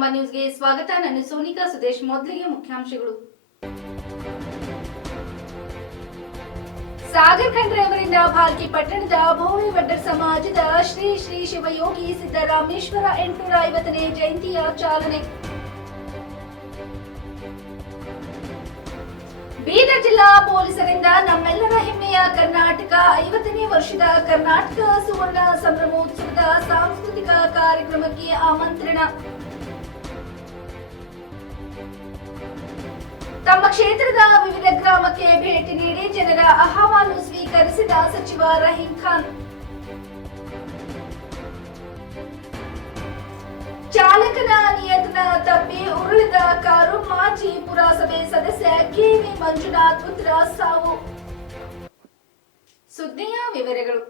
ಜಗದಂಬ ನ್ಯೂಸ್ಗೆ ಸ್ವಾಗತ. ನಾನು ಸೋನಿಕಾ ಸುದೇಶ್. ಮೊದಲಿಗೆ ಮುಖ್ಯಾಂಶಗಳು. ಸಾಗರ್ ಖಂಡ್ರೆ ಅವರಿಂದ ಭಾಲ್ಕಿ ಪಟ್ಟಣದ ಭೋವಿ ವಡ್ಡರ್ ಸಮಾಜದ ಶ್ರೀ ಶ್ರೀ ಶಿವಯೋಗಿ ಸಿದ್ದರಾಮೇಶ್ವರ 850ನೇ ಜಯಂತಿಯ ಚಾಲನೆ. ಬೀದರ್ ಜಿಲ್ಲಾ ಪೊಲೀಸರಿಂದ ನಮ್ಮೆಲ್ಲರ ಹೆಮ್ಮೆಯ ಕರ್ನಾಟಕ 50ನೇ ವರ್ಷದ ಕರ್ನಾಟಕ ಸುವರ್ಣ ಸಂಭ್ರಮೋತ್ಸವದ ಸಾಂಸ್ಕೃತಿಕ ಕಾರ್ಯಕ್ರಮಕ್ಕೆ ಆಮಂತ್ರಣ. ತಮ್ಮ ಕ್ಷೇತ್ರದ ವಿವಿಧ ಗ್ರಾಮಕ್ಕೆ ಭೇಟಿ ನೀಡಿ ಜನರ ಅಹವಾಲು ಸ್ವೀಕರಿಸಿದ ಸಚಿವ ರಹೀಂ ಖಾನ್. ಚಾಲಕನ ನಿಯಂತ್ರಣ ತಪ್ಪಿ ಉರುಳಿದ ಕಾರು, ಮಾಜಿ ಪುರಸಭೆ ಸದಸ್ಯ ಕೆವಿ ಮಂಜುನಾಥ್ ಪುತ್ರ ಸಾವು. ಸುದ್ದಿಯ ವಿವರಗಳು.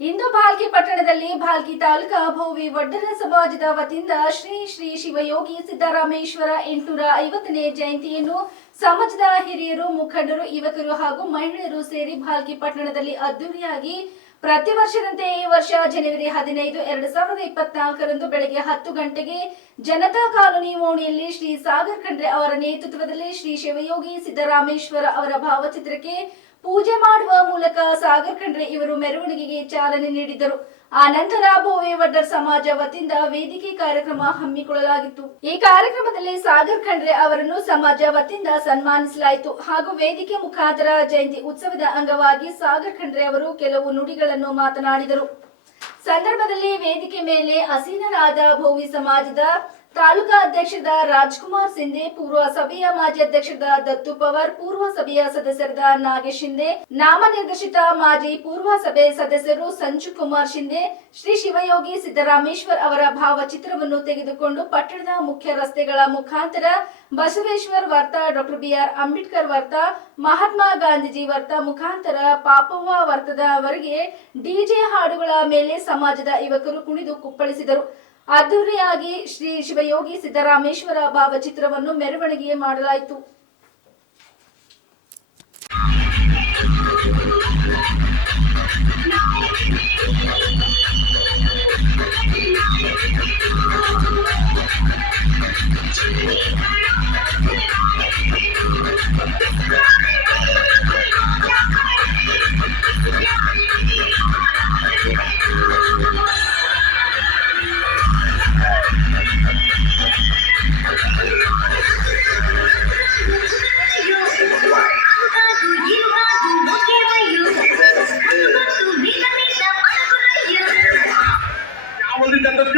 ಇಂದು ಭಾಲ್ಕಿ ಪಟ್ಟಣದಲ್ಲಿ ಭಾಲ್ಕಿ ತಾಲೂಕಾ ಭೋವಿ ವಡ್ಡರ ಸಮಾಜದ ವತಿಯಿಂದ ಶ್ರೀ ಶ್ರೀ ಶಿವಯೋಗಿ ಸಿದ್ದರಾಮೇಶ್ವರ 850ನೇ ಜಯಂತಿಯನ್ನು ಸಮಾಜದ ಹಿರಿಯರು, ಮುಖಂಡರು, ಯುವಕರು ಹಾಗೂ ಮಹಿಳೆಯರು ಸೇರಿ ಭಾಲ್ಕಿ ಪಟ್ಟಣದಲ್ಲಿ ಅದ್ದೂರಿಯಾಗಿ ಪ್ರತಿ ವರ್ಷದಂತೆ ಈ ವರ್ಷ ಜನವರಿ 15, 2024ರಂದು ಬೆಳಗ್ಗೆ 10 ಗಂಟೆಗೆ ಜನತಾ ಕಾಲೋನಿ ಓಣಿಯಲ್ಲಿ ಶ್ರೀ ಸಾಗರ್ ಖಂಡ್ರೆ ಅವರ ನೇತೃತ್ವದಲ್ಲಿ ಶ್ರೀ ಶಿವಯೋಗಿ ಸಿದ್ದರಾಮೇಶ್ವರ ಅವರ ಭಾವಚಿತ್ರಕ್ಕೆ ಪೂಜೆ ಮಾಡುವ ಮೂಲಕ ಸಾಗರ್ ಖಂಡ್ರೆ ಇವರು ಮೆರವಣಿಗೆಗೆ ಚಾಲನೆ ನೀಡಿದರು. ಆ ನಂತರ ಭೋವಿ ವಡ್ಡರ್ ಸಮಾಜ ವತಿಯಿಂದ ವೇದಿಕೆ ಕಾರ್ಯಕ್ರಮ ಹಮ್ಮಿಕೊಳ್ಳಲಾಗಿತ್ತು. ಈ ಕಾರ್ಯಕ್ರಮದಲ್ಲಿ ಸಾಗರ್ ಖಂಡ್ರೆ ಅವರನ್ನು ಸಮಾಜ ವತಿಯಿಂದ ಸನ್ಮಾನಿಸಲಾಯಿತು ಹಾಗೂ ವೇದಿಕೆ ಮುಖಾಂತರ ಜಯಂತಿ ಉತ್ಸವದ ಅಂಗವಾಗಿ ಸಾಗರ್ ಖಂಡ್ರೆ ಅವರು ಕೆಲವು ನುಡಿಗಳನ್ನು ಮಾತನಾಡಿದರು. ಸಂದರ್ಭದಲ್ಲಿ ವೇದಿಕೆ ಮೇಲೆ ಆಸೀನರಾದ ಭೋವಿ ಸಮಾಜದ ತಾಲೂಕಾ ಅಧ್ಯಕ್ಷರಾದ ರಾಜ್ಕುಮಾರ್ ಸಿಂಧೆ, ಪೂರ್ವ ಸಭೆಯ ಮಾಜಿ ಅಧ್ಯಕ್ಷರಾದ ದತ್ತು ಪವಾರ್, ಪೂರ್ವ ಸಭೆಯ ಸದಸ್ಯರಾದ ನಾಗೇಶ್ ಶಿಂದೆ, ನಾಮನಿರ್ದೇಶಿತ ಮಾಜಿ ಪೂರ್ವ ಸಭೆ ಸದಸ್ಯರು ಸಂಜು ಕುಮಾರ್ ಶಿಂದೆ ಶ್ರೀ ಶಿವಯೋಗಿ ಸಿದ್ದರಾಮೇಶ್ವರ್ ಅವರ ಭಾವಚಿತ್ರವನ್ನು ತೆಗೆದುಕೊಂಡು ಪಟ್ಟಣದ ಮುಖ್ಯ ರಸ್ತೆಗಳ ಮುಖಾಂತರ ಬಸವೇಶ್ವರ್ ವರ್ತ, ಡಾಕ್ಟರ್ BR ಅಂಬೇಡ್ಕರ್ ವರ್ತ, ಮಹಾತ್ಮ ಗಾಂಧೀಜಿ ವರ್ತ ಮುಖಾಂತರ ಪಾಪವ್ವ ವರ್ತದವರೆಗೆ ಡಿಜೆ ಹಾಡುಗಳ ಮೇಲೆ ಸಮಾಜದ ಯುವಕರು ಕುಣಿದು ಕುಪ್ಪಳಿಸಿದರು. ಅದ್ದೂರಿಯಾಗಿ ಶ್ರೀ ಶಿವಯೋಗಿ ಸಿದ್ದರಾಮೇಶ್ವರ ಭಾವಚಿತ್ರವನ್ನು ಮೆರವಣಿಗೆ ಮಾಡಲಾಯಿತು.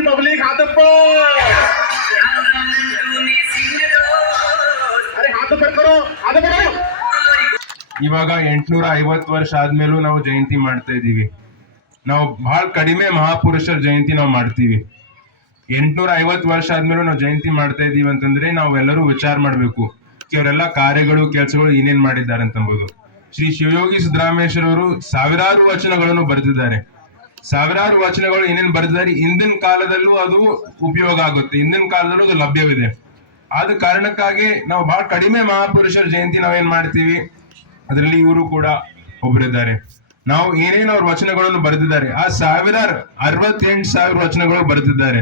पब्लिक हाथ अरे हाथ ऊपर करो, हाथ ऊपर करो. ಇವಾಗ 850 ವರ್ಷ ಆದ್ಮೇಲೂ ನಾವು ಜಯಂತಿ ಮಾಡ್ತಾ ಇದೀವಿ. ನಾವು ಬಹಳ ಕಡಿಮೆ ಮಹಾಪುರುಷರ ಜಯಂತಿ ನಾವು ಮಾಡ್ತೀವಿ. 850 ವರ್ಷ ಆದ್ಮೇಲೂ ನಾವು ಜಯಂತಿ ಮಾಡ್ತಾ ಇದೀವಿ ಅಂತಂದ್ರೆ ನಾವೆಲ್ಲರೂ ವಿಚಾರ ಮಾಡ್ಬೇಕು ಅವರೆಲ್ಲ ಕಾರ್ಯಗಳು, ಕೆಲಸಗಳು ಏನೇನ್ ಮಾಡಿದ್ದಾರೆ ಅಂತಂಬೋದು. ಶ್ರೀ ಶಿವಯೋಗಿ ಸಿದ್ದರಾಮೇಶ್ವರ ಅವರು ಸಾವಿರಾರು ವಚನಗಳನ್ನು ಬರೆದಿದ್ದಾರೆ. ಸಾವಿರಾರು ವಚನಗಳು ಏನೇನ್ ಬರೆದಿದ್ದಾರೆ ಇಂದಿನ ಕಾಲದಲ್ಲೂ ಅದು ಉಪಯೋಗ ಆಗುತ್ತೆ, ಇಂದಿನ ಕಾಲದಲ್ಲೂ ಅದು ಲಭ್ಯವಿದೆ. ಆದ ಕಾರಣಕ್ಕಾಗಿ ನಾವು ಬಹಳ ಕಡಿಮೆ ಮಹಾಪುರುಷರ ಜಯಂತಿ ನಾವೇನ್ ಮಾಡ್ತೀವಿ, ಅದರಲ್ಲಿ ಇವರು ಕೂಡ ಒಬ್ಬರಿದ್ದಾರೆ. ನಾವು ಏನೇನು ಅವ್ರ ವಚನಗಳನ್ನು ಬರೆದಿದ್ದಾರೆ, ಆ 68,000 ವಚನಗಳು ಬರೆದಿದ್ದಾರೆ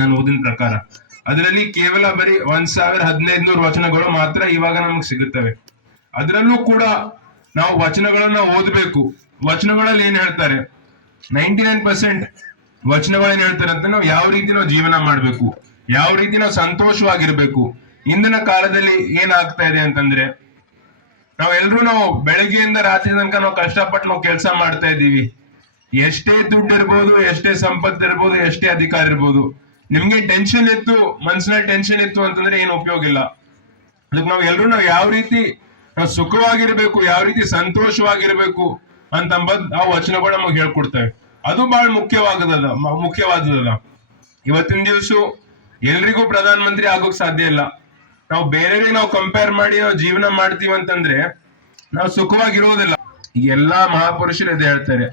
ನಾನು ಓದಿನ ಪ್ರಕಾರ. ಅದರಲ್ಲಿ ಕೇವಲ ಬರೀ 1,1500 ವಚನಗಳು ಮಾತ್ರ ಇವಾಗ ನಮಗೆ ಸಿಗುತ್ತವೆ. ಅದರಲ್ಲೂ ಕೂಡ ನಾವು ವಚನಗಳನ್ನ ಓದಬೇಕು. ವಚನಗಳಲ್ಲಿ ಏನ್ ಹೇಳ್ತಾರೆ, 99% ವಚನಗಳು ಏನ್ ಹೇಳ್ತಾರೆ ಅಂತ, ನಾವು ಯಾವ ರೀತಿ ನಾವು ಜೀವನ ಮಾಡ್ಬೇಕು, ಯಾವ ರೀತಿ ನಾವು ಸಂತೋಷವಾಗಿರ್ಬೇಕು. ಇಂದಿನ ಕಾಲದಲ್ಲಿ ಏನಾಗ್ತಾ ಇದೆ ಅಂತಂದ್ರೆ, ನಾವು ಬೆಳಗ್ಗೆಯಿಂದ ರಾತ್ರಿ ತನಕ ನಾವು ಕಷ್ಟಪಟ್ಟು ನಾವು ಕೆಲಸ ಮಾಡ್ತಾ ಇದ್ದೀವಿ. ಎಷ್ಟೇ ದುಡ್ಡು ಇರ್ಬೋದು, ಎಷ್ಟೇ ಸಂಪತ್ತು ಇರ್ಬೋದು, ಎಷ್ಟೇ ಅಧಿಕಾರ ಇರ್ಬೋದು, ನಿಮ್ಗೆ ಟೆನ್ಷನ್ ಇತ್ತು, ಮನ್ಸಿನಲ್ಲಿ ಟೆನ್ಷನ್ ಇತ್ತು ಅಂತಂದ್ರೆ ಏನು ಉಪಯೋಗ ಇಲ್ಲ. ಅದಕ್ಕೆ ನಾವು ಯಾವ ರೀತಿ ನಾವು ಸುಖವಾಗಿರ್ಬೇಕು, ಯಾವ ರೀತಿ ಸಂತೋಷವಾಗಿರ್ಬೇಕು ಅಂತಂಬದ್ ಆ ವಚನಗಳು ನಮಗೆ ಹೇಳ್ಕೊಡ್ತೇವೆ. ಅದು ಬಹಳ ಮುಖ್ಯವಾದದ. ಇವತ್ತಿನ ದಿವಸ ಎಲ್ರಿಗೂ ಪ್ರಧಾನ ಮಂತ್ರಿ ಆಗೋಕ್ ಸಾಧ್ಯ ಇಲ್ಲ. ನಾವು ಬೇರೆಯವ್ರಿಗೆ ನಾವು ಕಂಪೇರ್ ಮಾಡಿ ನಾವು ಜೀವನ ಮಾಡ್ತೀವಿ ಅಂತಂದ್ರೆ ನಾವು ಸುಖವಾಗಿರೋದಿಲ್ಲ. ಎಲ್ಲಾ ಮಹಾಪುರುಷರು ಇದೇ ಹೇಳ್ತಾರೆ,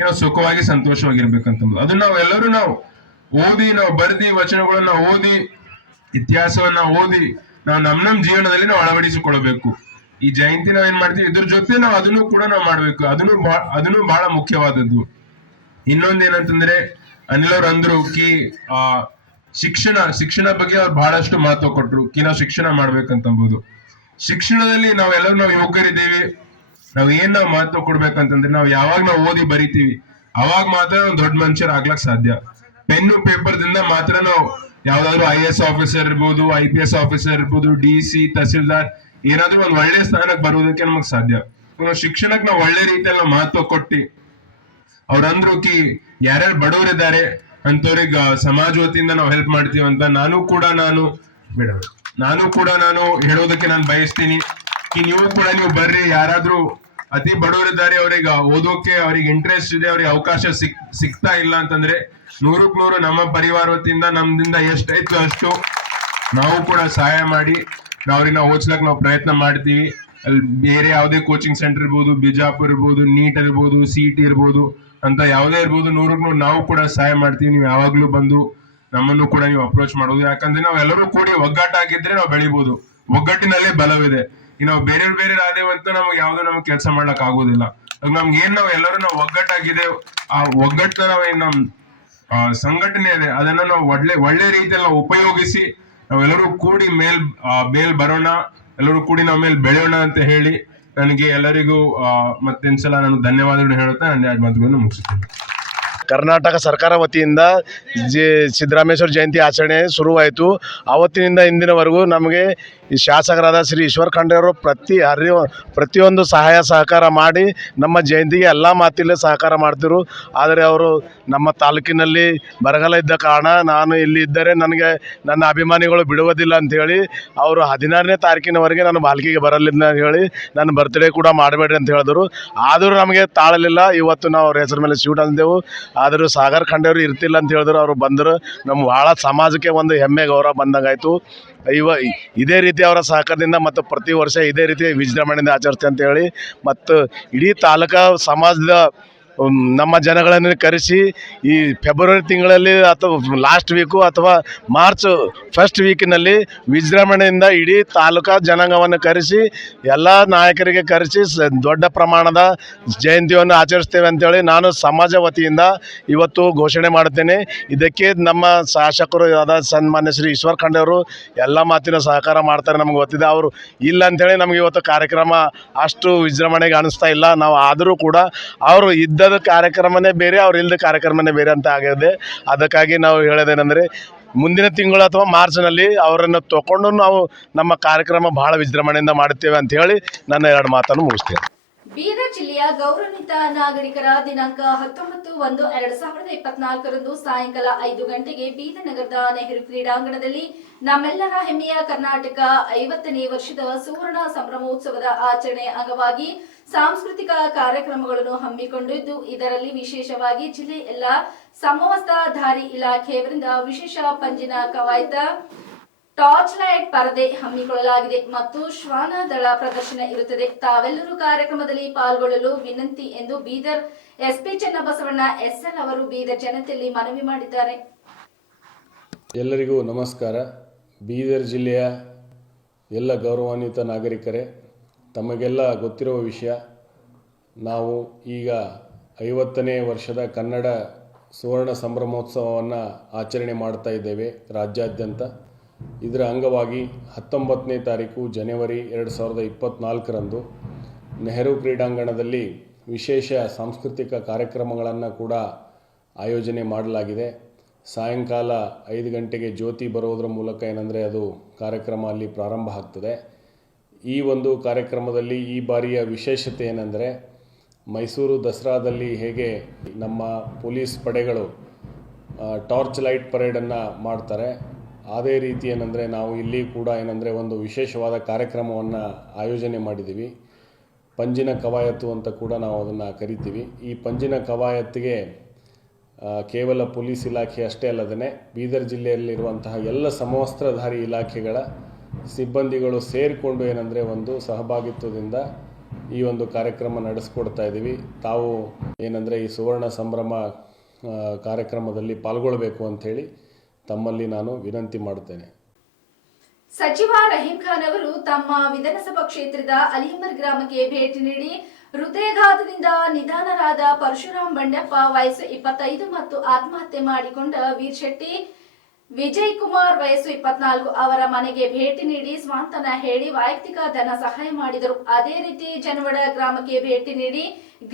ನಾವು ಸುಖವಾಗಿ ಸಂತೋಷವಾಗಿರ್ಬೇಕಂತಂಬುದು. ಅದು ನಾವೆಲ್ಲರೂ ನಾವು ಓದಿ, ನಾವು ಬರ್ದಿ ವಚನಗಳನ್ನ ಓದಿ, ಇತಿಹಾಸವನ್ನ ಓದಿ ನಾವು ನಮ್ ಜೀವನದಲ್ಲಿ ನಾವು ಅಳವಡಿಸಿಕೊಳ್ಬೇಕು. ಈ ಜಯಂತಿ ನಾವ್ ಏನ್ ಮಾಡ್ತೀವಿ, ಇದ್ರ ಜೊತೆ ನಾವು ಅದನ್ನು ಕೂಡ ನಾವು ಮಾಡ್ಬೇಕು. ಅದನ್ನು ಬಹಳ ಮುಖ್ಯವಾದದ್ದು. ಇನ್ನೊಂದೇನಂತಂದ್ರೆ, ಅನಿಲ್ ಅವ್ರು ಅಂದ್ರು ಶಿಕ್ಷಣ ಬಗ್ಗೆ ಅವ್ರು ಬಹಳಷ್ಟು ಮಹತ್ವ ಕೊಟ್ರು. ನಾವು ಶಿಕ್ಷಣ ಮಾಡ್ಬೇಕಂತಂಬೋದು. ಶಿಕ್ಷಣದಲ್ಲಿ ನಾವು ಯೋಗ್ಯರಿದ್ದೀವಿ. ನಾವು ಮಹತ್ವ ಕೊಡ್ಬೇಕಂತಂದ್ರೆ ನಾವು ಓದಿ ಬರಿತೀವಿ, ಅವಾಗ ಮಾತ್ರ ನಾವು ದೊಡ್ಡ ಮನುಷ್ಯರ್ ಆಗ್ಲಕ್ ಸಾಧ್ಯ. ಪೆನ್ನು ಪೇಪರ್ದಿಂದ ಮಾತ್ರ ನಾವು ಯಾವ್ದಾದ್ರು IAS ಆಫೀಸರ್ ಇರ್ಬೋದು, IPS ಆಫೀಸರ್ ಇರ್ಬೋದು, DC ತಹಸೀಲ್ದಾರ್ ಏನಾದ್ರೂ ಒಂದ್ ಒಳ್ಳೆ ಸ್ಥಾನಕ್ಕೆ ಬರುವುದಕ್ಕೆ ನಮಗ್ ಸಾಧ್ಯ. ಶಿಕ್ಷಣಕ್ಕೆ ನಾವು ಒಳ್ಳೆ ರೀತಿಯಲ್ಲಿ ನಾವು ಮಹತ್ವ ಕೊಟ್ಟಿ ಅವ್ರಂದ್ರು ಯಾರ್ಯಾರು ಬಡವರಿದ್ದಾರೆ ಅಂತವ್ರಿಗೆ ಸಮಾಜ ವತಿಯಿಂದ ನಾವು ಹೆಲ್ಪ್ ಮಾಡ್ತೀವಿ ಅಂತ ನಾನು ಕೂಡ ಹೇಳೋದಕ್ಕೆ ನಾನು ಬಯಸ್ತೀನಿ. ನೀವು ಬರ್ರಿ. ಯಾರಾದ್ರೂ ಅತಿ ಬಡವರಿದ್ದಾರೆ, ಅವ್ರಿಗೆ ಓದೋಕೆ ಅವ್ರಿಗೆ ಇಂಟ್ರೆಸ್ಟ್ ಇದೆ, ಅವ್ರಿಗೆ ಅವಕಾಶ ಸಿಗ್ತಾ ಇಲ್ಲ ಅಂತಂದ್ರೆ 100% ನಮ್ಮ ಪರಿವಾರ ವತಿಯಿಂದ ನಮ್ದಿಂದ ಎಷ್ಟೈತು ಅಷ್ಟು ನಾವು ಕೂಡ ಸಹಾಯ ಮಾಡಿ ಅವ್ರನ್ನ ಓದಿಸ್ಲಕ್ ನಾವು ಪ್ರಯತ್ನ ಮಾಡ್ತೀವಿ. ಅಲ್ಲಿ ಬೇರೆ ಯಾವುದೇ ಕೋಚಿಂಗ್ ಸೆಂಟರ್ ಇರ್ಬೋದು, ಬಿಜಾಪುರ್ ಇರ್ಬೋದು, ನೀಟ್ ಇರ್ಬೋದು, CET ಇರ್ಬೋದು ಅಂತ ಯಾವುದೇ ಇರ್ಬೋದು, 100% ನಾವು ಕೂಡ ಸಹಾಯ ಮಾಡ್ತೀವಿ. ನೀವು ಯಾವಾಗ್ಲೂ ಬಂದು ನಮ್ಮನ್ನು ಕೂಡ ನೀವು ಅಪ್ರೋಚ್ ಮಾಡೋದು. ಯಾಕಂದ್ರೆ ನಾವು ಎಲ್ಲರೂ ಕೂಡಿ ಒಗ್ಗಟ್ಟಾಗಿದ್ರೆ ನಾವು ಬೆಳಿಬಹುದು. ಒಗ್ಗಟ್ಟಿನಲ್ಲೇ ಬಲವಿದೆ. ನಾವು ಬೇರೆ ಆದೇವಂತ ನಮ್ಗೆ ಕೆಲಸ ಮಾಡ್ಲಕ್ ಆಗೋದಿಲ್ಲ. ನಾವು ಎಲ್ಲರೂ ಒಗ್ಗಟ್ಟಾಗಿದೆ, ಆ ಒಗ್ಗಟ್ಟನ್ನ ನಮ್ ಸಂಘಟನೆ ಇದೆ, ಅದನ್ನ ನಾವು ಒಳ್ಳೆ ರೀತಿಯಲ್ಲಿ ನಾವು ಉಪಯೋಗಿಸಿ ನಾವೆಲ್ಲರೂ ಕೂಡಿ ಮೇಲ್ ಬರೋಣ, ಎಲ್ಲರೂ ಕೂಡಿ ನಾವು ಮೇಲೆ ಬೆಳೆಯೋಣ ಅಂತ ಹೇಳಿ ನನಗೆ ಎಲ್ಲರಿಗೂ ಮತ್ತೊಂದ್ಸಲ ನಾನು ಧನ್ಯವಾದಗಳು ಹೇಳುತ್ತಾ ನನ್ನ 2 ಮಾತುಗಳನ್ನು ಮುಗಿಸುತ್ತೇನೆ. ಕರ್ನಾಟಕ ಸರ್ಕಾರ ವತಿಯಿಂದ ಸಿದ್ದರಾಮೇಶ್ವರ ಜಯಂತಿ ಆಚರಣೆ ಶುರುವಾಯಿತು. ಆವತ್ತಿನಿಂದ ಇಂದಿನವರೆಗೂ ನಮಗೆ ಈ ಶಾಸಕರಾದ ಶ್ರೀ ಈಶ್ವರ್ ಖಂಡ್ರೆ ಅವರು ಪ್ರತಿಯೊಂದು ಸಹಾಯ ಸಹಕಾರ ಮಾಡಿ ನಮ್ಮ ಜಯಂತಿಗೆ ಎಲ್ಲ ಮಾತಿಲ್ಲೇ ಸಹಕಾರ ಮಾಡ್ತಿರು. ಆದರೆ ಅವರು ನಮ್ಮ ತಾಲೂಕಿನಲ್ಲಿ ಬರಗಾಲ ಇದ್ದ ಕಾರಣ ನಾನು ಇಲ್ಲಿ ಇದ್ದರೆ ನನಗೆ ನನ್ನ ಅಭಿಮಾನಿಗಳು ಬಿಡುವುದಿಲ್ಲ ಅಂಥೇಳಿ ಅವರು 16ನೇ ತಾರೀಕಿನವರೆಗೆ ನಾನು ಬಾಲ್ಕಿಗೆ ಬರಲಿಲ್ಲ ಅಂತ ಹೇಳಿ ನನ್ನ ಬರ್ತ್ಡೇ ಕೂಡ ಮಾಡಬೇಡ್ರಿ ಅಂತ ಹೇಳಿದ್ರು. ಆದರೂ ನಮಗೆ ತಾಳಲಿಲ್ಲ. ಇವತ್ತು ನಾವು ಅವ್ರ ಹೆಸರ ಮೇಲೆ ಶೂಟ್ ಅಂದೆವು. ಆದರೂ ಸಾಗರ್ ಖಂಡ್ರೆ ಅವರು ಇರ್ತಿಲ್ಲ ಅಂತ ಹೇಳಿದ್ರು. ಅವರು ಬಂದರು. ನಮ್ಮ ಭಾಳ ಸಮಾಜಕ್ಕೆ ಒಂದು ಹೆಮ್ಮೆ ಗೌರವ ಬಂದಂಗಾಯಿತು. ಇದೇ ರೀತಿ ಅವರ ಸಹಕಾರದಿಂದ ಮತ್ತು ಪ್ರತಿ ವರ್ಷ ಇದೇ ರೀತಿ ವಿಜೃಂಭಣೆಯಿಂದ ಆಚರಿಸ್ತೀವಿ ಅಂತೇಳಿ ಮತ್ತು ಇಡೀ ತಾಲೂಕಾ ಸಮಾಜದ ನಮ್ಮ ಜನಗಳನ್ನು ಕರೆಸಿ ಈ ಫೆಬ್ರವರಿ ತಿಂಗಳಲ್ಲಿ ಅಥವಾ ಲಾಸ್ಟ್ ವೀಕು ಅಥವಾ ಮಾರ್ಚ್ ಫಸ್ಟ್ ವೀಕಿನಲ್ಲಿ ವಿಜೃಂಭಣೆಯಿಂದ ಇಡೀ ತಾಲೂಕಾ ಜನಾಂಗವನ್ನು ಕರೆಸಿ ಎಲ್ಲ ನಾಯಕರಿಗೆ ಕರೆಸಿ ದೊಡ್ಡ ಪ್ರಮಾಣದ ಜಯಂತಿಯನ್ನು ಆಚರಿಸ್ತೇವೆ ಅಂತೇಳಿ ನಾನು ಸಮಾಜ ವತಿಯಿಂದ ಇವತ್ತು ಘೋಷಣೆ ಮಾಡುತ್ತೇನೆ. ಇದಕ್ಕೆ ನಮ್ಮ ಶಾಸಕರು ಆದ ಸನ್ಮಾನ್ಯ ಶ್ರೀ ಈಶ್ವರ್ ಖಂಡ್ರೆ ಅವರು ಎಲ್ಲ ಮಾತಿನ ಸಹಕಾರ ಮಾಡ್ತಾರೆ, ನಮ್ಗೆ ಗೊತ್ತಿದೆ. ಅವರು ಇಲ್ಲ ಅಂಥೇಳಿ ನಮಗೆ ಇವತ್ತು ಕಾರ್ಯಕ್ರಮ ಅಷ್ಟು ವಿಜೃಂಭಣೆಗೆ ಅನಿಸ್ತಾ ಇಲ್ಲ. ನಾವು ಆದರೂ ಕೂಡ ಅವರು ಇದ್ದ ಕಾರ್ಯಕ್ರಮನೇ ಬೇರೆ, ಅವ್ರು ಇಲ್ಲದ ಕಾರ್ಯಕ್ರಮನೇ ಬೇರೆ ಅಂತ ಆಗಿದೆ. ಅದಕ್ಕಾಗಿ ನಾವು ಹೇಳೋದೇನೆಂದರೆ ಮುಂದಿನ ತಿಂಗಳು ಅಥವಾ ಮಾರ್ಚ್ನಲ್ಲಿ ಅವರನ್ನು ತಗೊಂಡು ನಾವು ನಮ್ಮ ಕಾರ್ಯಕ್ರಮ ಬಹಳ ವಿಜೃಂಭಣೆಯಿಂದ ಮಾಡುತ್ತೇವೆ ಅಂತ ಹೇಳಿ ನನ್ನ 2 ಮಾತನ್ನು ಮುಗಿಸ್ತೇನೆ. ಬೀದರ್ ಜಿಲ್ಲೆಯ ಗೌರವಾನ್ವಿತ ನಾಗರಿಕರ ದಿನಾಂಕ 19/1/2024 ಸಾಯಂಕಾಲ 5 ಗಂಟೆಗೆ ಬೀದರ್ ನಗರದ ನೆಹರು ಕ್ರೀಡಾಂಗಣದಲ್ಲಿ ನಮ್ಮೆಲ್ಲರ ಹೆಮ್ಮೆಯ ಕರ್ನಾಟಕ 50ನೇ ವರ್ಷದ ಸುವರ್ಣ ಸಂಭ್ರಮೋತ್ಸವದ ಆಚರಣೆಯ ಅಂಗವಾಗಿ ಸಾಂಸ್ಕೃತಿಕ ಕಾರ್ಯಕ್ರಮಗಳನ್ನು ಹಮ್ಮಿಕೊಂಡಿದ್ದು, ಇದರಲ್ಲಿ ವಿಶೇಷವಾಗಿ ಜಿಲ್ಲೆ ಎಲ್ಲ ಸಮವಸ್ತ್ರಧಾರಿ ಇಲಾಖೆಯವರಿಂದ ವಿಶೇಷ ಪಂಜಿನ ಕವಾಯತ, ಟಾರ್ಚ್ ಲೈಟ್ ಪರದೆ ಹಮ್ಮಿಕೊಳ್ಳಲಾಗಿದೆ ಮತ್ತು ಶ್ವಾನ ದಳ ಪ್ರದರ್ಶನ ಇರುತ್ತದೆ. ತಾವೆಲ್ಲರೂ ಕಾರ್ಯಕ್ರಮದಲ್ಲಿ ಪಾಲ್ಗೊಳ್ಳಲು ವಿನಂತಿ ಎಂದು ಬೀದರ್ SP ಚನ್ನಬಸವಣ್ಣ SL ಅವರು ಬೀದರ್ ಜನತೆಯಲ್ಲಿ ಮನವಿ ಮಾಡಿದ್ದಾರೆ. ಎಲ್ಲರಿಗೂ ನಮಸ್ಕಾರ. ಬೀದರ್ ಜಿಲ್ಲೆಯ ಎಲ್ಲ ಗೌರವಾನ್ವಿತ ನಾಗರಿಕರೇ, ತಮಗೆಲ್ಲ ಗೊತ್ತಿರುವ ವಿಷಯ, ನಾವು ಈಗ 50ನೇ ವರ್ಷದ ಕನ್ನಡ ಸುವರ್ಣ ಸಂಭ್ರಮೋತ್ಸವವನ್ನು ಆಚರಣೆ ಮಾಡ್ತಾ ಇದ್ದೇವೆ ರಾಜ್ಯಾದ್ಯಂತ. ಇದರ ಅಂಗವಾಗಿ 19ನೇ ತಾರೀಕು ಜನವರಿ 2024ರಂದು ನೆಹರು ಕ್ರೀಡಾಂಗಣದಲ್ಲಿ ವಿಶೇಷ ಸಾಂಸ್ಕೃತಿಕ ಕಾರ್ಯಕ್ರಮಗಳನ್ನು ಕೂಡ ಆಯೋಜನೆ ಮಾಡಲಾಗಿದೆ. ಸಾಯಂಕಾಲ 5 ಗಂಟೆಗೆ ಜ್ಯೋತಿ ಬರೋದರ ಮೂಲಕ ಏನಂದರೆ ಅದು ಕಾರ್ಯಕ್ರಮ ಅಲ್ಲಿ ಪ್ರಾರಂಭ ಆಗ್ತದೆ. ಈ ಒಂದು ಕಾರ್ಯಕ್ರಮದಲ್ಲಿ ಈ ಬಾರಿಯ ವಿಶೇಷತೆ ಏನೆಂದರೆ, ಮೈಸೂರು ದಸರಾದಲ್ಲಿ ಹೇಗೆ ನಮ್ಮ ಪೊಲೀಸ್ ಪಡೆಗಳು ಟಾರ್ಚ್ ಲೈಟ್ ಪರೇಡನ್ನು ಮಾಡ್ತಾರೆ, ಅದೇ ರೀತಿ ಏನಂದರೆ ನಾವು ಇಲ್ಲಿ ಕೂಡ ಏನಂದರೆ ಒಂದು ವಿಶೇಷವಾದ ಕಾರ್ಯಕ್ರಮವನ್ನು ಆಯೋಜನೆ ಮಾಡಿದ್ದೀವಿ. ಪಂಜಿನ ಕವಾಯತು ಅಂತ ಕೂಡ ನಾವು ಅದನ್ನು ಕರಿತೀವಿ. ಈ ಪಂಜಿನ ಕವಾಯತ್ತಿಗೆ ಕೇವಲ ಪೊಲೀಸ್ ಇಲಾಖೆ ಅಷ್ಟೇ ಅಲ್ಲದೇ ಬೀದರ್ ಜಿಲ್ಲೆಯಲ್ಲಿರುವಂತಹ ಎಲ್ಲ ಸಮವಸ್ತ್ರಧಾರಿ ಇಲಾಖೆಗಳ ಸಿಬ್ಬಂದಿಗಳು ಸೇರಿಕೊಂಡು ಏನಂದರೆ ಒಂದು ಸಹಭಾಗಿತ್ವದಿಂದ ಈ ಒಂದು ಕಾರ್ಯಕ್ರಮ ನಡೆಸ್ಕೊಡ್ತಾ ಇದ್ದೀವಿ. ತಾವು ಏನಂದರೆ ಈ ಸುವರ್ಣ ಸಂಭ್ರಮ ಕಾರ್ಯಕ್ರಮದಲ್ಲಿ ಪಾಲ್ಗೊಳ್ಳಬೇಕು ಅಂಥೇಳಿ ತಮ್ಮಲ್ಲಿ ನಾನು ವಿನಂತಿ ಮಾಡುತ್ತೇನೆ. ಸಚಿವ ರಹೀಂ ಖಾನ್ ಅವರು ತಮ್ಮ ವಿಧಾನಸಭಾ ಕ್ಷೇತ್ರದ ಅಲಿಮರ್ ಗ್ರಾಮಕ್ಕೆ ಭೇಟಿ ನೀಡಿ ಹೃದಯಾಘಾತದಿಂದ ನಿಧನರಾದ ಪರಶುರಾಮ್ ಬಂಡೆಪ್ಪ ವಯಸ್ಸು 25 ಮತ್ತು ಆತ್ಮಹತ್ಯೆ ಮಾಡಿಕೊಂಡ ವೀರ್ ಶೆಟ್ಟಿ ವಿಜಯ್ ಕುಮಾರ್ ವಯಸ್ಸು 24 ಅವರ ಮನೆಗೆ ಭೇಟಿ ನೀಡಿ ಸ್ವಾಂತನ ಹೇಳಿ ವೈಯಕ್ತಿಕ ಧನ ಸಹಾಯ ಮಾಡಿದರು. ಅದೇ ರೀತಿ ಜನವಡ ಗ್ರಾಮಕ್ಕೆ ಭೇಟಿ ನೀಡಿ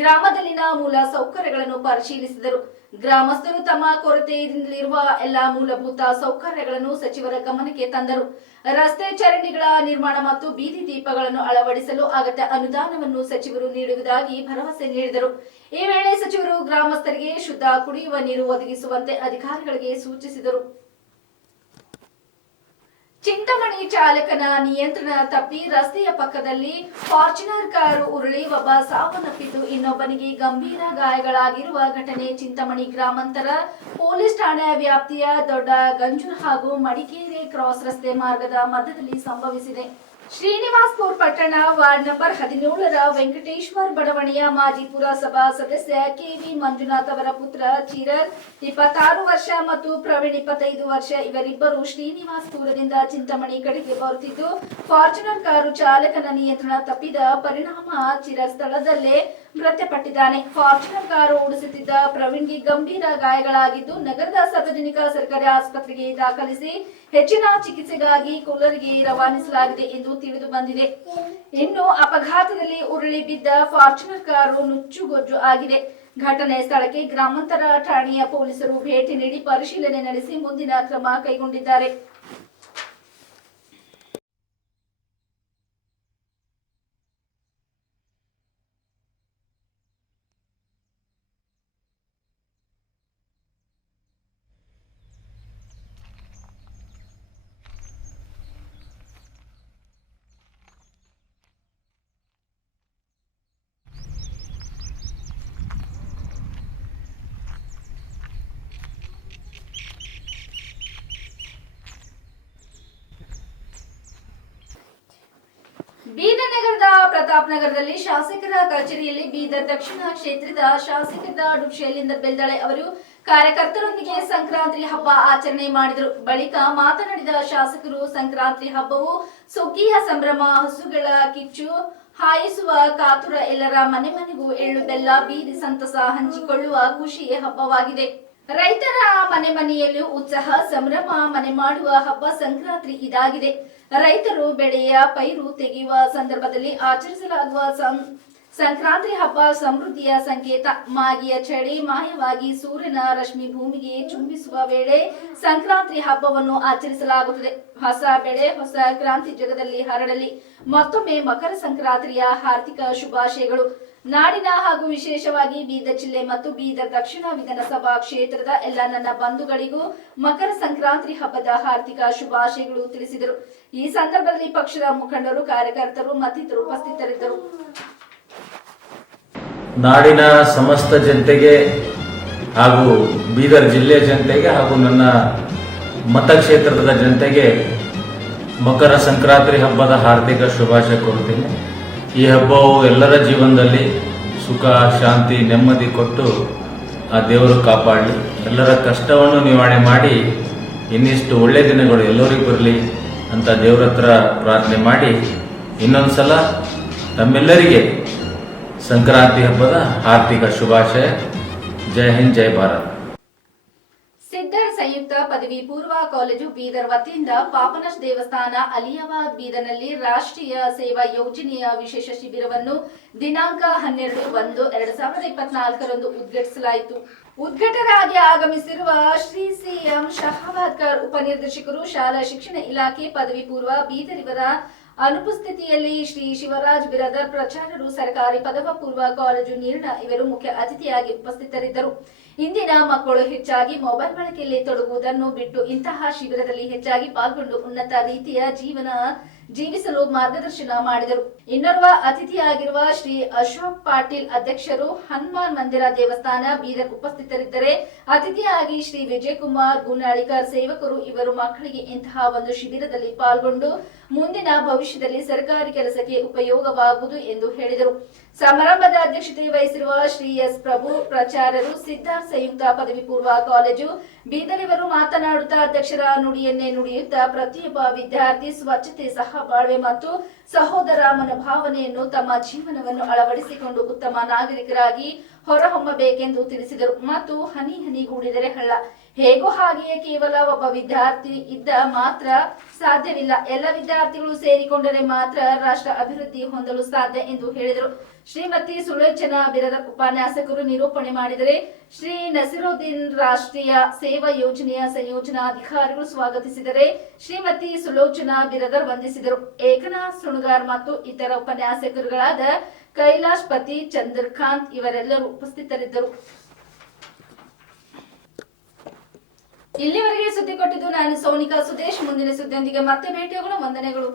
ಗ್ರಾಮದಲ್ಲಿನ ಮೂಲ ಸೌಕರ್ಯಗಳನ್ನು ಪರಿಶೀಲಿಸಿದರು. ಗ್ರಾಮಸ್ಥರು ತಮ್ಮ ಕೊರತೆಯಿಂದಲಿರುವ ಎಲ್ಲಾ ಮೂಲಭೂತ ಸೌಕರ್ಯಗಳನ್ನು ಸಚಿವರ ಗಮನಕ್ಕೆ ತಂದರು. ರಸ್ತೆ ಚರಂಡಿಗಳ ನಿರ್ಮಾಣ ಮತ್ತು ಬೀದಿ ದೀಪಗಳನ್ನು ಅಳವಡಿಸಲು ಅಗತ್ಯ ಅನುದಾನವನ್ನು ಸಚಿವರು ನೀಡುವುದಾಗಿ ಭರವಸೆ ನೀಡಿದರು. ಈ ವೇಳೆ ಸಚಿವರು ಗ್ರಾಮಸ್ಥರಿಗೆ ಶುದ್ಧ ಕುಡಿಯುವ ನೀರು ಒದಗಿಸುವಂತೆ ಅಧಿಕಾರಿಗಳಿಗೆ ಸೂಚಿಸಿದರು. ಚಿಂತಾಮಣಿ ಚಾಲಕನ ನಿಯಂತ್ರಣ ತಪ್ಪಿ ರಸ್ತೆಯ ಪಕ್ಕದಲ್ಲಿ ಫಾರ್ಚುನರ್ ಕಾರು ಉರುಳಿ ಒಬ್ಬ ಸಾವನ್ನಪ್ಪಿದ್ದು ಇನ್ನೊಬ್ಬನಿಗೆ ಗಂಭೀರ ಗಾಯಗಳಾಗಿರುವ ಘಟನೆ ಚಿಂತಾಮಣಿ ಗ್ರಾಮಾಂತರ ಪೊಲೀಸ್ ಠಾಣೆ ವ್ಯಾಪ್ತಿಯ ದೊಡ್ಡ ಗಂಜೂರು ಹಾಗೂ ಮಡಿಕೇರಿ ಕ್ರಾಸ್ ರಸ್ತೆ ಮಾರ್ಗದ ಮಧ್ಯದಲ್ಲಿ ಸಂಭವಿಸಿದೆ. ಶ್ರೀನಿವಾಸ್ಪುರ ಪಟ್ಟಣ ವಾರ್ಡ್ ನಂಬರ್ 17ರ ವೆಂಕಟೇಶ್ವರ ಬಡಾವಣೆಯ ಮಾಜಿ ಪುರಸಭಾ ಸದಸ್ಯ ಕೆವಿ ಮಂಜುನಾಥ್ ಅವರ ಪುತ್ರ ಚಿರರ್ 26 ವರ್ಷ ಮತ್ತು ಪ್ರವೀಣ್ 25 ವರ್ಷ ಇವರಿಬ್ಬರು ಶ್ರೀನಿವಾಸ್ಪುರದಿಂದ ಚಿಂತಾಮಣಿ ಕಡೆಗೆ ಬರುತ್ತಿದ್ದು ಫಾರ್ಚುನರ್ ಕಾರು ಚಾಲಕನ ನಿಯಂತ್ರಣ ತಪ್ಪಿದ ಪರಿಣಾಮ ಚಿರರ್ ಸ್ಥಳದಲ್ಲೇ ಮೃತಪಟ್ಟಿದ್ದಾನೆ. ಫಾರ್ಚುನರ್ ಕಾರು ಓಡಿಸುತ್ತಿದ್ದ ಪ್ರವೀಣ್ಗೆ ಗಂಭೀರ ಗಾಯಗಳಾಗಿದ್ದು ನಗರದ ಸಾರ್ವಜನಿಕ ಸರ್ಕಾರಿ ಆಸ್ಪತ್ರೆಗೆ ದಾಖಲಿಸಿ ಹೆಚ್ಚಿನ ಚಿಕಿತ್ಸೆಗಾಗಿ ಕೋಲಾರಿಗೆ ರವಾನಿಸಲಾಗಿದೆ ಎಂದು ತಿಳಿದು ಬಂದಿದೆ. ಇನ್ನು ಅಪಘಾತದಲ್ಲಿ ಉರುಳಿ ಬಿದ್ದ ಫಾರ್ಚುನರ್ ಕಾರು ನುಚ್ಚುಗೊಜ್ಜು ಆಗಿದೆ. ಘಟನೆ ಸ್ಥಳಕ್ಕೆ ಗ್ರಾಮಾಂತರ ಠಾಣೆಯ ಪೊಲೀಸರು ಭೇಟಿ ನೀಡಿ ಪರಿಶೀಲನೆ ನಡೆಸಿ ಮುಂದಿನ ಕ್ರಮ ಕೈಗೊಂಡಿದ್ದಾರೆ. ಬೀದರ್ ನಗರದ ಪ್ರತಾಪ್ ನಗರದಲ್ಲಿ ಶಾಸಕರ ಕಚೇರಿಯಲ್ಲಿ ಬೀದರ್ ದಕ್ಷಿಣ ಕ್ಷೇತ್ರದ ಶಾಸಕರಾದ ಡಾ ಶೈಲೇಂದ್ರ ಬೆಲ್ದಾಳೆ ಅವರು ಕಾರ್ಯಕರ್ತರೊಂದಿಗೆ ಸಂಕ್ರಾಂತಿ ಹಬ್ಬ ಆಚರಣೆ ಮಾಡಿದರು. ಬಳಿಕ ಮಾತನಾಡಿದ ಶಾಸಕರು, ಸಂಕ್ರಾಂತಿ ಹಬ್ಬವು ಸುಗ್ಗಿಯ ಸಂಭ್ರಮ, ಹಸುಗಳ ಕಿಚ್ಚು ಹಾಯಿಸುವ ಕಾತುರ, ಎಲ್ಲರ ಮನೆ ಮನೆಗೂ ಎಳ್ಳು ಬೆಲ್ಲ ಬೀದಿ ಸಂತಸ ಹಂಚಿಕೊಳ್ಳುವ ಖುಷಿಯ ಹಬ್ಬವಾಗಿದೆ. ರೈತರ ಮನೆ ಮನೆಯಲ್ಲೂ ಉತ್ಸಾಹ ಸಂಭ್ರಮ ಮನೆ ಮಾಡುವ ಹಬ್ಬ ಸಂಕ್ರಾಂತಿ ಇದಾಗಿದೆ. ರೈತರು ಬೆಳೆಯ ಪೈರು ತೆಗೆಯುವ ಸಂದರ್ಭದಲ್ಲಿ ಆಚರಿಸಲಾಗುವ ಸಂಕ್ರಾಂತಿ ಹಬ್ಬ ಸಮೃದ್ಧಿಯ ಸಂಕೇತ. ಮಾಗಿಯ ಚಳಿ ಮಾಯವಾಗಿ ಸೂರ್ಯನ ರಶ್ಮಿ ಭೂಮಿಗೆ ಚುಂಬಿಸುವ ವೇಳೆ ಸಂಕ್ರಾಂತಿ ಹಬ್ಬವನ್ನು ಆಚರಿಸಲಾಗುತ್ತದೆ. ಹೊಸ ಬೆಳೆ ಹೊಸ ಕ್ರಾಂತಿ ಜಗದಲ್ಲಿ ಹರಡಲಿ. ಮತ್ತೊಮ್ಮೆ ಮಕರ ಸಂಕ್ರಾಂತಿಯ ಹಾರ್ದಿಕ ಶುಭಾಶಯಗಳು. ನಾಡಿನ ಹಾಗೂ ವಿಶೇಷವಾಗಿ ಬೀದರ್ ಜಿಲ್ಲೆ ಮತ್ತು ಬೀದರ್ ದಕ್ಷಿಣ ವಿಧಾನಸಭಾ ಕ್ಷೇತ್ರದ ಎಲ್ಲ ನನ್ನ ಬಂಧುಗಳಿಗೂ ಮಕರ ಸಂಕ್ರಾಂತಿ ಹಬ್ಬದ ಹಾರ್ದಿಕ ಶುಭಾಶಯಗಳು ತಿಳಿಸಿದರು. ಈ ಸಂದರ್ಭದಲ್ಲಿ ಪಕ್ಷದ ಮುಖಂಡರು, ಕಾರ್ಯಕರ್ತರು ಮತ್ತಿತರರು ಉಪಸ್ಥಿತರಿದ್ದರು. ನಾಡಿನ ಸಮಸ್ತ ಜನತೆಗೆ ಹಾಗೂ ಬೀದರ್ ಜಿಲ್ಲೆಯ ಜನತೆಗೆ ಹಾಗೂ ನನ್ನ ಮತಕ್ಷೇತ್ರದ ಜನತೆಗೆ ಮಕರ ಸಂಕ್ರಾಂತಿ ಹಬ್ಬದ ಹಾರ್ದಿಕ ಶುಭಾಶಯ ಕೋರುತ್ತೇನೆ. ಈ ಹಬ್ಬವು ಎಲ್ಲರ ಜೀವನದಲ್ಲಿ ಸುಖ, ಶಾಂತಿ, ನೆಮ್ಮದಿ ಕೊಟ್ಟು ಆ ದೇವರು ಕಾಪಾಡಲಿ. ಎಲ್ಲರ ಕಷ್ಟವನ್ನು ನಿವಾರಣೆ ಮಾಡಿ ಇನ್ನಿಷ್ಟು ಒಳ್ಳೆ ದಿನಗಳು ಎಲ್ಲರಿಗೂ ಬರಲಿ ಅಂತ ದೇವರ ಹತ್ರ ಪ್ರಾರ್ಥನೆ ಮಾಡಿ ಇನ್ನೊಂದು ಸಲ ತಮ್ಮೆಲ್ಲರಿಗೆ ಸಂಕ್ರಾಂತಿ ಹಬ್ಬದ ಹಾರ್ದಿಕ ಶುಭಾಶಯ. ಜೈ ಹಿಂದ್, ಜೈ ಭಾರತ್. ಸಿದ್ದರ್ ಸಂಯುಕ್ತ ಪದವಿ ಪೂರ್ವ ಕಾಲೇಜು ಬೀದರ್ ವತಿಯಿಂದ ಪಾಪನಾಶ್ ದೇವಸ್ಥಾನ ಅಲಿಯಾಬಾದ್ ಬೀದರ್ನಲ್ಲಿ ರಾಷ್ಟ್ರೀಯ ಸೇವಾ ಯೋಜನೆಯ ವಿಶೇಷ ಶಿಬಿರವನ್ನು ದಿನಾಂಕ 12/1/2024 ಉದ್ಘಾಟಿಸಲಾಯಿತು. ಉದ್ಘಾಟಕರಾಗಿ ಆಗಮಿಸಿರುವ ಶ್ರೀ ಸಿಎಂ ಶಹಾಬಾದ್ಕರ್, ಉಪನಿರ್ದೇಶಕರು, ಶಾಲಾ ಶಿಕ್ಷಣ ಇಲಾಖೆ ಪದವಿ ಪೂರ್ವ ಬೀದರ್ ಇವರ ಅನುಪಸ್ಥಿತಿಯಲ್ಲಿ ಶ್ರೀ ಶಿವರಾಜ್ ಬಿರಾದರ್, ಪ್ರಾಚಾರ್ಯರು, ಸರ್ಕಾರಿ ಪದವಿ ಪೂರ್ವ ಕಾಲೇಜು ನೀರ್ಣ ಇವರು ಮುಖ್ಯ ಅತಿಥಿಯಾಗಿ ಉಪಸ್ಥಿತರಿದ್ದರು. ಇಂದಿನ ಮಕ್ಕಳು ಹೆಚ್ಚಾಗಿ ಮೊಬೈಲ್ ಬಳಕೆಯಲ್ಲಿ ತೊಡಗುವುದನ್ನು ಬಿಟ್ಟು ಇಂತಹ ಶಿಬಿರದಲ್ಲಿ ಹೆಚ್ಚಾಗಿ ಪಾಲ್ಗೊಂಡು ಉನ್ನತ ರೀತಿಯ ಜೀವನ ಜೀವಿಸಲು ಮಾರ್ಗದರ್ಶನ ಮಾಡಿದರು. ಇನ್ನೋರ್ವ ಅತಿಥಿಯಾಗಿರುವ ಶ್ರೀ ಅಶೋಕ್ ಪಾಟೀಲ್, ಅಧ್ಯಕ್ಷರು, ಹನುಮಾನ್ ಮಂದಿರ ದೇವಸ್ಥಾನ ಬೀದರ್ ಉಪಸ್ಥಿತರಿದ್ದರೆ, ಅತಿಥಿಯಾಗಿ ಶ್ರೀ ವಿಜಯ್ ಕುಮಾರ್ ಗುನ್ನಾಳಿಕರ್, ಸೇವಕರು ಇವರು ಮಕ್ಕಳಿಗೆ ಇಂತಹ ಒಂದು ಶಿಬಿರದಲ್ಲಿ ಪಾಲ್ಗೊಂಡು ಮುಂದಿನ ಭವಿಷ್ಯದಲ್ಲಿ ಸರ್ಕಾರಿ ಕೆಲಸಕ್ಕೆ ಉಪಯೋಗವಾಗುವುದು ಎಂದು ಹೇಳಿದರು. ಸಮಾರಂಭದ ಅಧ್ಯಕ್ಷತೆ ವಹಿಸಿರುವ ಶ್ರೀ ಎಸ್ ಪ್ರಭು, ಪ್ರಾಚಾರ್ಯರು, ಸಿದ್ಧಾರ್ಥ ಸಂಯುಕ್ತ ಪದವಿ ಪೂರ್ವ ಕಾಲೇಜು ಬೀದರ್ ಇವರು ಮಾತನಾಡುತ್ತಾ ಅಧ್ಯಕ್ಷರ ನುಡಿಯನ್ನೇ ನುಡಿಯುತ್ತಾ ಪ್ರತಿಯೊಬ್ಬ ವಿದ್ಯಾರ್ಥಿ ಸ್ವಚ್ಛತೆ, ಸಹಬಾಳ್ವೆ ಮತ್ತು ಸಹೋದರ ಮನೋಭಾವನೆಯನ್ನು ತಮ್ಮ ಜೀವನವನ್ನು ಅಳವಡಿಸಿಕೊಂಡು ಉತ್ತಮ ನಾಗರಿಕರಾಗಿ ಹೊರಹೊಮ್ಮಬೇಕೆಂದು ತಿಳಿಸಿದರು. ಮತ್ತು ಹನಿ ಹನಿಗೂಡಿದರೆ ಹಳ್ಳ, ಹೇಗೋ ಹಾಗೆಯೇ ಕೇವಲ ಒಬ್ಬ ವಿದ್ಯಾರ್ಥಿ ಇದ್ದ ಮಾತ್ರ ಸಾಧ್ಯವಿಲ್ಲ, ಎಲ್ಲ ವಿದ್ಯಾರ್ಥಿಗಳು ಸೇರಿಕೊಂಡರೆ ಮಾತ್ರ ರಾಷ್ಟ್ರ ಅಭಿವೃದ್ಧಿ ಹೊಂದಲು ಸಾಧ್ಯ ಎಂದು ಹೇಳಿದರು. ಶ್ರೀಮತಿ ಸುಲೋಚನಾ ಬಿರದರ್ ಉಪನ್ಯಾಸಕರು ನಿರೂಪಣೆ ಮಾಡಿದರೆ, ಶ್ರೀ ನಸಿರುದ್ದೀನ್ ರಾಷ್ಟ್ರೀಯ ಸೇವಾ ಯೋಜನೆಯ ಸಂಯೋಜನಾಧಿಕಾರಿಗಳು ಸ್ವಾಗತಿಸಿದರೆ, ಶ್ರೀಮತಿ ಸುಲೋಚನಾ ಬಿರದರ್ ವಂದಿಸಿದರು. ಏಕನಾಥ್ ಸುಣಗಾರ್ ಮತ್ತು ಇತರ ಉಪನ್ಯಾಸಕರುಗಳಾದ ಕೈಲಾಶ್ ಪತಿ, ಚಂದ್ರಕಾಂತ್ ಇವರೆಲ್ಲರೂ ಉಪಸ್ಥಿತರಿದ್ದರು. ಇಲ್ಲಿವರೆಗೆ ಸುದ್ದಿ ಕೊಟ್ಟಿದ್ದು ನಾನು ಸೋನಿಕಾ ಸುದೇಶ್. ಮುಂದಿನ ಸುದ್ದಿಯೊಂದಿಗೆ ಮತ್ತೆ ಭೇಟಿಯಾಗೋಣ. ವಂದನೆಗಳು.